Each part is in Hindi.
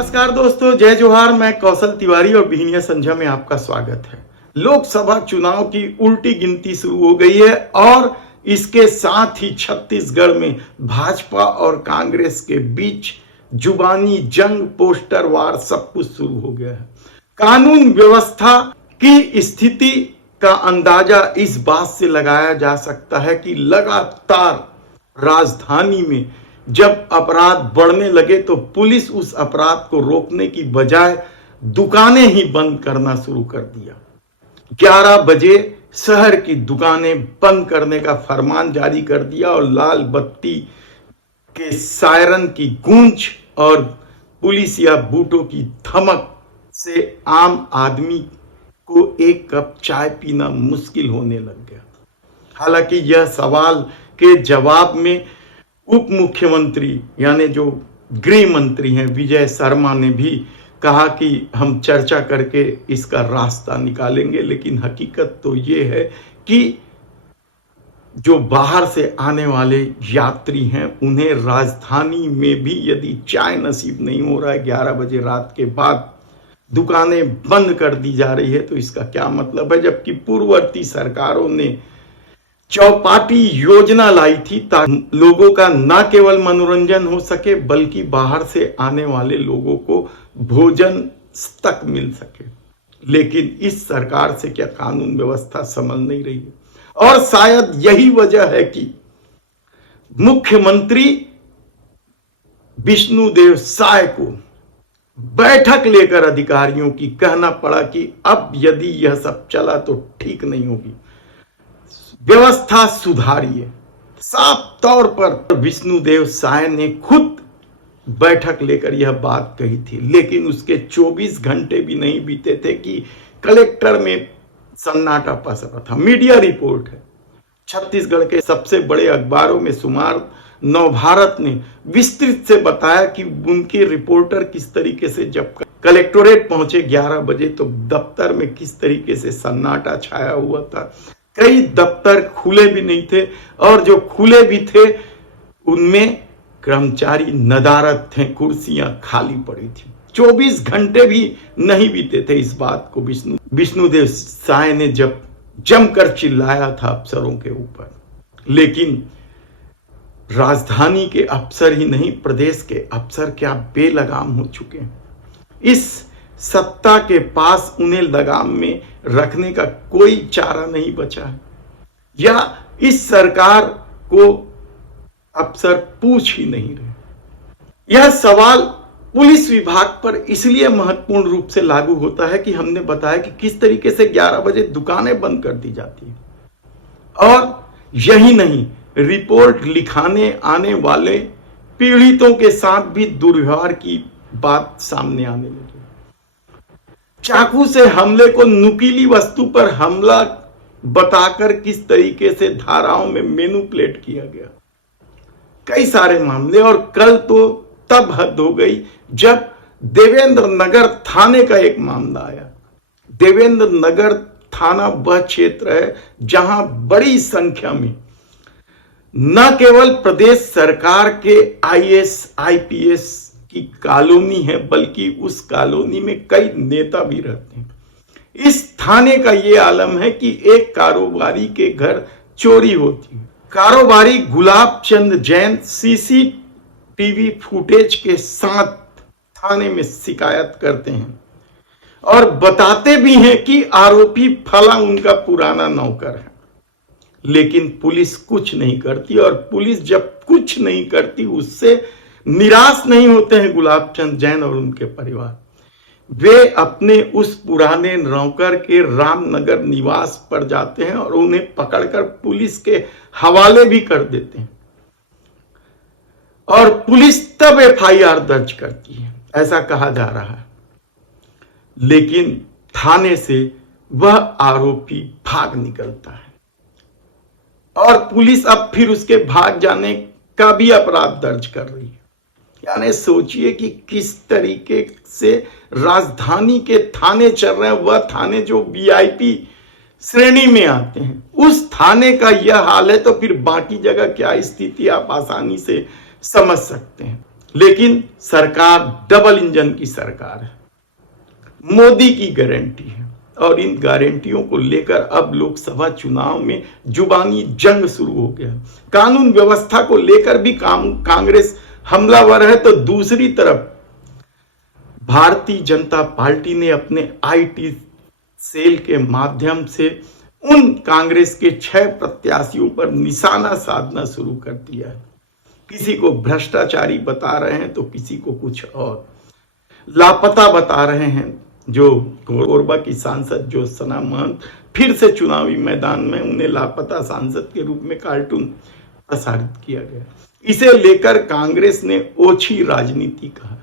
नमस्कार दोस्तों, जय जोहार। मैं कौशल तिवारी और बिहनिया संझा में आपका स्वागत है। लोकसभा चुनाव की उल्टी गिनती शुरू हो गई है और इसके साथ ही छत्तीसगढ़ में भाजपा और कांग्रेस के बीच जुबानी जंग, पोस्टर वार सब कुछ शुरू हो गया है। कानून व्यवस्था की स्थिति का अंदाजा इस बात से लगाया जा सकता है कि लगातार राजधानी में जब अपराध बढ़ने लगे तो पुलिस उस अपराध को रोकने की बजाय दुकानें ही बंद करना शुरू कर दिया। 11 बजे शहर की दुकानें बंद करने का फरमान जारी कर दिया और लाल बत्ती के सायरन की गूंज और पुलिस या बूटों की धमक से आम आदमी को एक कप चाय पीना मुश्किल होने लग गया। हालांकि यह सवाल के जवाब में उप मुख्यमंत्री यानी जो गृह मंत्री हैं विजय शर्मा ने भी कहा कि हम चर्चा करके इसका रास्ता निकालेंगे, लेकिन हकीकत तो ये है कि जो बाहर से आने वाले यात्री हैं उन्हें राजधानी में भी यदि चाय नसीब नहीं हो रहा है, 11 बजे रात के बाद दुकानें बंद कर दी जा रही है, तो इसका क्या मतलब है। जबकि पूर्ववर्ती सरकारों ने चौपाटी योजना लाई थी ताकि लोगों का न केवल मनोरंजन हो सके बल्कि बाहर से आने वाले लोगों को भोजन तक मिल सके। लेकिन इस सरकार से क्या कानून व्यवस्था संभल नहीं रही है, और शायद यही वजह है कि मुख्यमंत्री विष्णुदेव साय को बैठक लेकर अधिकारियों की कहना पड़ा कि अब यदि यह सब चला तो ठीक नहीं होगी, व्यवस्था सुधारिए। साफ तौर पर विष्णुदेव साय ने खुद बैठक लेकर यह बात कही थी, लेकिन उसके 24 घंटे भी नहीं बीते थे कि कलेक्टर में सन्नाटा पसरा था। मीडिया रिपोर्ट है, छत्तीसगढ़ के सबसे बड़े अखबारों में शुमार नवभारत ने विस्तृत से बताया कि उनके रिपोर्टर किस तरीके से जब कलेक्टोरेट पहुंचे 11 बजे तो दफ्तर में किस तरीके से सन्नाटा छाया हुआ था। कई दफ्तर खुले भी नहीं थे और जो खुले भी थे उनमें कर्मचारी नदारद थे, कुर्सियां खाली पड़ी थी। 24 घंटे भी नहीं बीते थे इस बात को विष्णुदेव साय ने जब जमकर चिल्लाया था अफसरों के ऊपर। लेकिन राजधानी के अफसर ही नहीं, प्रदेश के अफसर क्या बेलगाम हो चुके हैं। इस सत्ता के पास उन्हें लगाम में रखने का कोई चारा नहीं बचा है, या इस सरकार को अफसर पूछ ही नहीं रहे। यह सवाल पुलिस विभाग पर इसलिए महत्वपूर्ण रूप से लागू होता है कि हमने बताया कि किस तरीके से 11 बजे दुकानें बंद कर दी जाती है, और यही नहीं, रिपोर्ट लिखाने आने वाले पीड़ितों के साथ भी दुर्व्यवहार की बात सामने आने लगी। चाकू से हमले को नुकीली वस्तु पर हमला बताकर किस तरीके से धाराओं में मैनिपुलेट किया गया, कई सारे मामले। और कल तो तब हद हो गई जब देवेंद्र नगर थाने का एक मामला आया। देवेंद्र नगर थाना वह क्षेत्र है जहां बड़ी संख्या में न केवल प्रदेश सरकार के आईएएस आईपीएस की कॉलोनी है बल्कि उस कॉलोनी में कई नेता भी रहते हैं। इस थाने का यह आलम है कि एक कारोबारी के घर चोरी होती है। कारोबारी गुलाब चंद जैन सीसीटीवी फुटेज के साथ थाने में शिकायत करते हैं और बताते भी हैं कि आरोपी फला उनका पुराना नौकर है। लेकिन पुलिस कुछ नहीं करती, और पुलिस जब कुछ नहीं करती उससे निराश नहीं होते हैं गुलाब चंद जैन और उनके परिवार। वे अपने उस पुराने नौकर के रामनगर निवास पर जाते हैं और उन्हें पकड़कर पुलिस के हवाले भी कर देते हैं, और पुलिस तब एफआईआर दर्ज करती है, ऐसा कहा जा रहा है। लेकिन थाने से वह आरोपी भाग निकलता है और पुलिस अब फिर उसके भाग जाने का भी अपराध दर्ज कर रही है। यानी सोचिए कि किस तरीके से राजधानी के थाने चल रहे हैं, वह थाने जो वीआईपी श्रेणी में आते हैं, उस थाने का यह हाल है तो फिर बाकी जगह क्या स्थिति आप आसानी से समझ सकते हैं। लेकिन सरकार डबल इंजन की सरकार है, मोदी की गारंटी है और इन गारंटियों को लेकर अब लोकसभा चुनाव में जुबानी जंग शुरू हो गया। कानून व्यवस्था को लेकर भी कांग्रेस हमलावर है, तो दूसरी तरफ भारतीय जनता पार्टी ने अपने आईटी सेल के माध्यम से उन कांग्रेस के 6 प्रत्याशियों पर निशाना साधना शुरू कर दिया है। किसी को भ्रष्टाचारी बता रहे हैं तो किसी को कुछ और, लापता बता रहे हैं। जो कोरबा की सांसद ज्योत्सना महंत, फिर से चुनावी मैदान में उन्हें लापता सांसद के रूप में कार्टून प्रसारित किया गया। इसे लेकर कांग्रेस ने ओछी राजनीति कहा।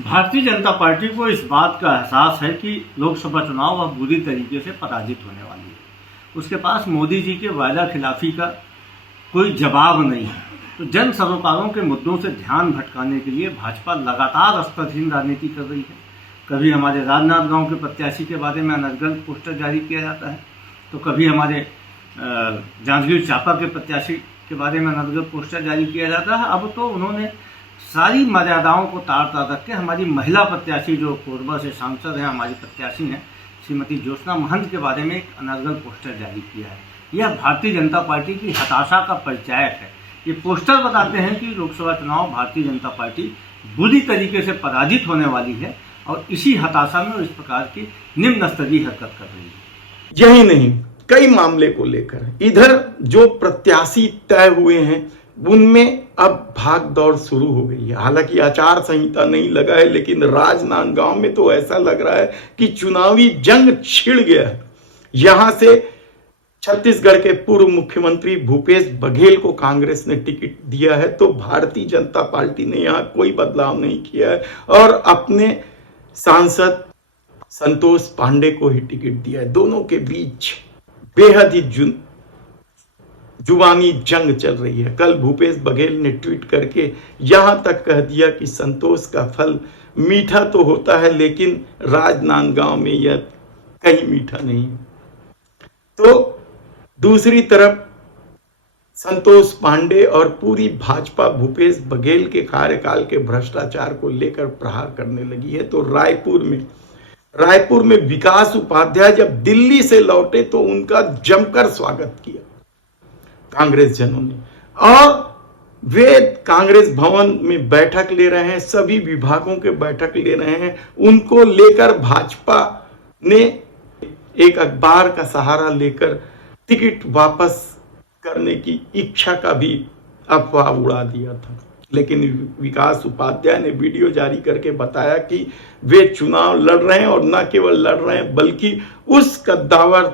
भारतीय जनता पार्टी को इस बात का एहसास है कि लोकसभा चुनाव अब बुरी तरीके से पराजित होने वाली है। उसके पास मोदी जी के वायदा खिलाफी का कोई जवाब नहीं है। तो जन सरोकारों के मुद्दों से ध्यान भटकाने के लिए भाजपा लगातार स्तरहीन राजनीति कर रही है। कभी हमारे राजनांदगांव के प्रत्याशी के बारे में अनर्गल पोस्टर जारी किया जाता है, तो कभी हमारे जांजगीर चांपा के प्रत्याशी के बारे में अनर्गल पोस्टर जारी किया जाता है। अब तो उन्होंने सारी मर्यादाओं को तार तार रख के हमारी महिला प्रत्याशी जो कोरबा से सांसद हैं, हमारी प्रत्याशी हैं श्रीमती ज्योत्सना महंत के बारे में एक अनर्गल पोस्टर जारी किया है। यह भारतीय जनता पार्टी की हताशा का परिचायक है। ये पोस्टर बताते हैं कि लोकसभा चुनाव भारतीय जनता पार्टी बुरी तरीके से पराजित होने वाली है और इसी हताशा में इस प्रकार की निम्न स्तरीय हरकत कर रही है। यही नहीं, कई मामले को लेकर इधर जो प्रत्याशी तय हुए हैं उनमें अब भाग दौड़ शुरू हो गई है। हालांकि आचार संहिता नहीं लगा है, लेकिन राजनांदगांव में तो ऐसा लग रहा है कि चुनावी जंग छिड़ गया है। यहां से छत्तीसगढ़ के पूर्व मुख्यमंत्री भूपेश बघेल को कांग्रेस ने टिकट दिया है, तो भारतीय जनता पार्टी ने यहां कोई बदलाव नहीं किया है और अपने सांसद संतोष पांडे को ही टिकट दिया है। दोनों के बीच बेहद ही जुबानी जंग चल रही है। कल भूपेश बघेल ने ट्वीट करके यहां तक कह दिया कि संतोष का फल मीठा तो होता है, लेकिन राजनांदगांव में यह कहीं मीठा नहीं है। तो दूसरी तरफ संतोष पांडे और पूरी भाजपा भूपेश बघेल के कार्यकाल के भ्रष्टाचार को लेकर प्रहार करने लगी है। तो रायपुर में विकास उपाध्याय जब दिल्ली से लौटे तो उनका जमकर स्वागत किया कांग्रेस जनों ने, और वे कांग्रेस भवन में बैठक ले रहे हैं, सभी विभागों के बैठक ले रहे हैं। उनको लेकर भाजपा ने एक अखबार का सहारा लेकर टिकट वापस करने की इच्छा का भी अफवाह उड़ा दिया था। लेकिन विकास उपाध्याय ने वीडियो जारी करके बताया कि वे चुनाव लड़ रहे हैं, और न केवल लड़ रहे हैं बल्कि उस कद्दावर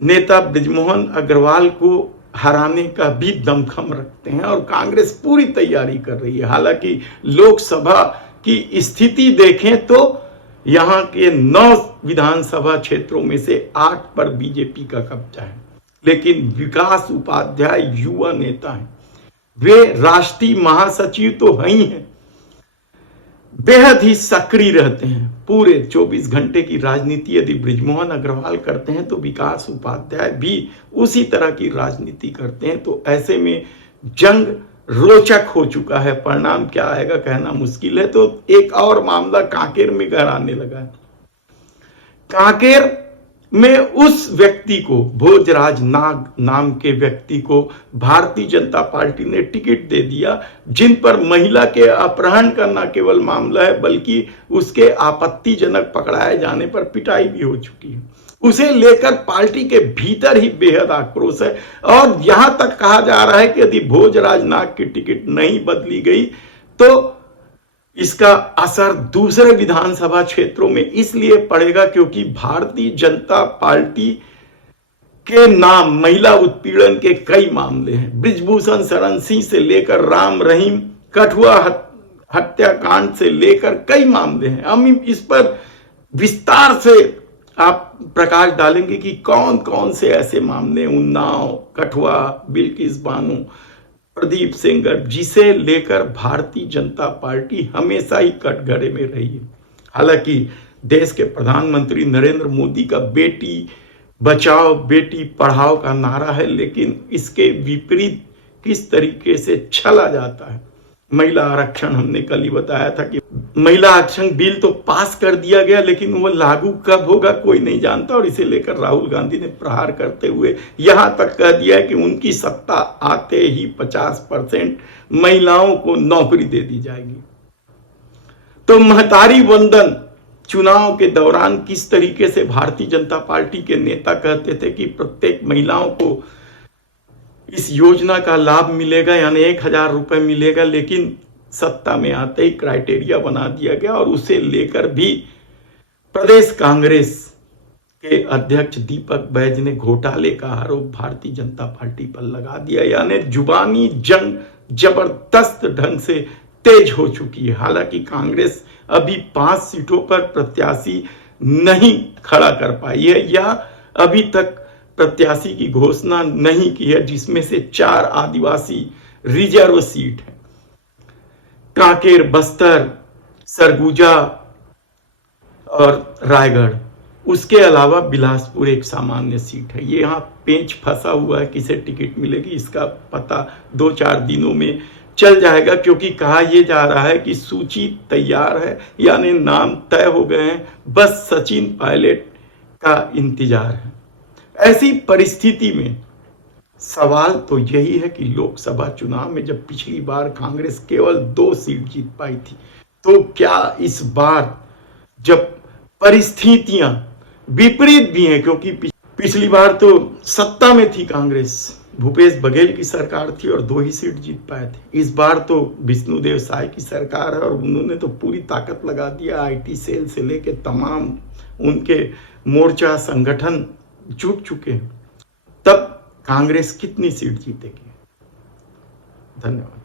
नेता बृजमोहन अग्रवाल को हराने का भी दमखम रखते हैं, और कांग्रेस पूरी तैयारी कर रही है। हालांकि लोकसभा की स्थिति देखें तो यहां के 9 विधानसभा क्षेत्रों में से 8 पर बीजेपी का कब्जा है, लेकिन विकास उपाध्याय युवा नेता हैं, वे राष्ट्रीय महासचिव तो हैं ही हैं, बेहद ही सक्रिय रहते हैं। पूरे 24 घंटे की राजनीति यदि बृजमोहन अग्रवाल करते हैं तो विकास उपाध्याय भी उसी तरह की राजनीति करते हैं। तो ऐसे में जंग रोचक हो चुका है। परिणाम क्या आएगा कहना मुश्किल है। तो एक और मामला कांकेर में गहराने लगा है। कांकेर में उस व्यक्ति को, भोजराज नाग नाम के व्यक्ति को भारतीय जनता पार्टी ने टिकट दे दिया, जिन पर महिला के अपहरण का न केवल मामला है बल्कि उसके आपत्तिजनक पकड़ाए जाने पर पिटाई भी हो चुकी है। उसे लेकर पार्टी के भीतर ही बेहद आक्रोश है, और यहां तक कहा जा रहा है कि यदि भोजराज नाग की टिकट नहीं बदली गई तो इसका असर दूसरे विधानसभा क्षेत्रों में इसलिए पड़ेगा क्योंकि भारतीय जनता पार्टी के नाम महिला उत्पीड़न के कई मामले हैं। बृजभूषण शरण सिंह से लेकर राम रहीम, कठुआ हत्याकांड से लेकर कई मामले हैं। हम इस पर विस्तार से आप प्रकाश डालेंगे कि कौन कौन से ऐसे मामले, उन्नाव, कठुआ, बिल्किस बानो, प्रदीप सेंगर, जिसे लेकर भारतीय जनता पार्टी हमेशा ही कटघरे में रही है। हालांकि देश के प्रधानमंत्री नरेंद्र मोदी का बेटी बचाओ बेटी पढ़ाओ का नारा है, लेकिन इसके विपरीत किस तरीके से छला जाता है महिला आरक्षण हमने कल ही बताया था कि महिला आरक्षण बिल तो पास कर दिया गया, लेकिन वो लागू कब होगा कोई नहीं जानता। और इसे लेकर राहुल गांधी ने प्रहार करते हुए यहां तक कह दिया है कि उनकी सत्ता आते ही 50% महिलाओं को नौकरी दे दी जाएगी। तो महतारी वंदन चुनाव के दौरान किस तरीके से भारतीय जनता पार्टी के नेता कहते थे कि प्रत्येक महिलाओं को इस योजना का लाभ मिलेगा, यानी 1000 रुपए मिलेगा, लेकिन सत्ता में आते ही क्राइटेरिया बना दिया गया और उसे लेकर भी प्रदेश कांग्रेस के अध्यक्ष दीपक बैज ने घोटाले का आरोप भारतीय जनता पार्टी पर लगा दिया। यानी जुबानी जंग जबरदस्त ढंग से तेज हो चुकी है। हालांकि कांग्रेस अभी 5 सीटों पर प्रत्याशी नहीं खड़ा कर पाई है या अभी तक प्रत्याशी की घोषणा नहीं की है, जिसमें से 4 आदिवासी रिजर्व सीट है। कांकेर, बस्तर, सरगुजा और रायगढ़, उसके अलावा बिलासपुर एक सामान्य सीट है। ये यहाँ पेंच फंसा हुआ है, किसे टिकट मिलेगी इसका पता 2-4 दिनों में चल जाएगा, क्योंकि कहा यह जा रहा है कि सूची तैयार है, यानी नाम तय हो गए हैं, बस सचिन पायलट का इंतजार है। ऐसी परिस्थिति में सवाल तो यही है कि लोकसभा चुनाव में जब पिछली बार कांग्रेस केवल 2 सीट जीत पाई थी, तो क्या इस बार जब परिस्थितियां विपरीत भी हैं, क्योंकि पिछली बार तो सत्ता में थी कांग्रेस, भूपेश बघेल की सरकार थी और 2 ही सीट जीत पाए थे। इस बार तो विष्णुदेव साय की सरकार है और उन्होंने तो पूरी ताकत लगा दिया। आईटी सेल से लेके तमाम उनके मोर्चा संगठन जुट चुके हैं। तब कांग्रेस कितनी सीट जीतेगी? धन्यवाद।